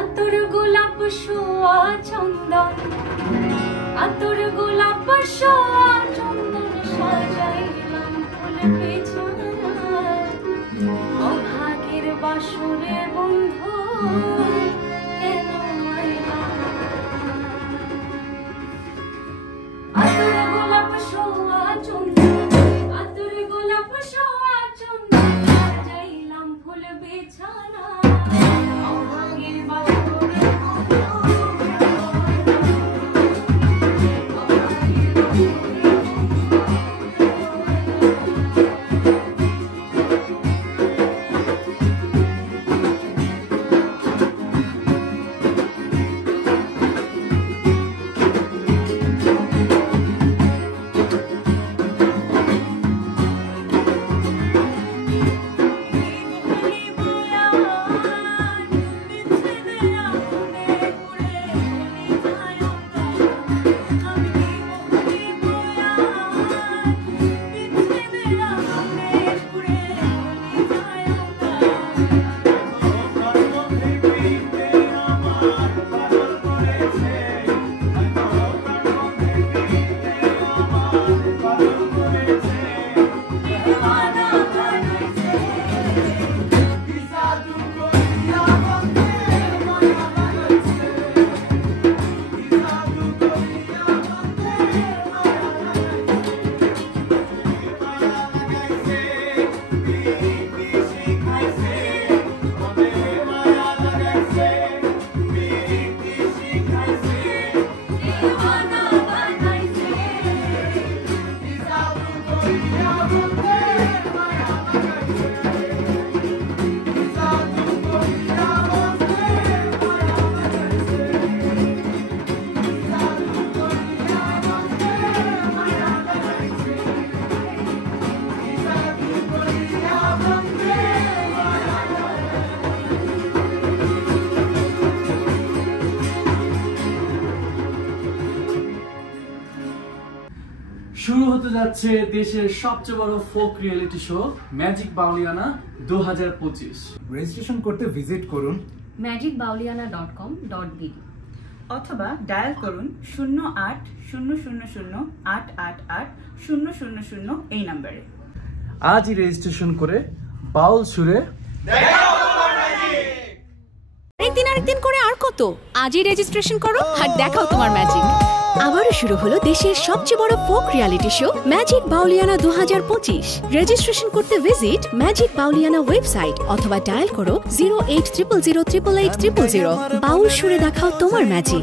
আতর গোলাপ শোয়া চন্দন, আতর গোলাপ শোয়া চন্দন সাজাইলাম ফুল বিছানা। অভাগের বাসরে বন্ধু কেন আইলা? আতর গোলাপ শোয়া চন্দন, আতর গোলাপ শোয়া চন্দন সাজাইলাম ফুল বিছানা। অভাগের বাসরে শুরু হতে যাচ্ছে দেশের সবচেয়ে বড় folk reality show Magic Bauliana 2025। Registration করতে ভিজিট করুন magicbauliana.com.bd অথবা ডায়াল করুন 080008880000 এই নম্বরে। আজই রেজিস্ট্রেশন করে বাউল সুরে আরেকদিন করে আর কত? আজই রেজিস্ট্রেশন করো আর দেখাও তোমার ম্যাজিক। আবারও শুরু হলো দেশের সবচেয়ে বড় folk reality show Magic Bauliana 2025। Registration করতে ভিজিট ম্যাজিক বাউলিয়ানা ওয়েবসাইট অথবা ডায়াল করো 08000888800। বাউল সুরে দেখাও তোমার ম্যাজিক।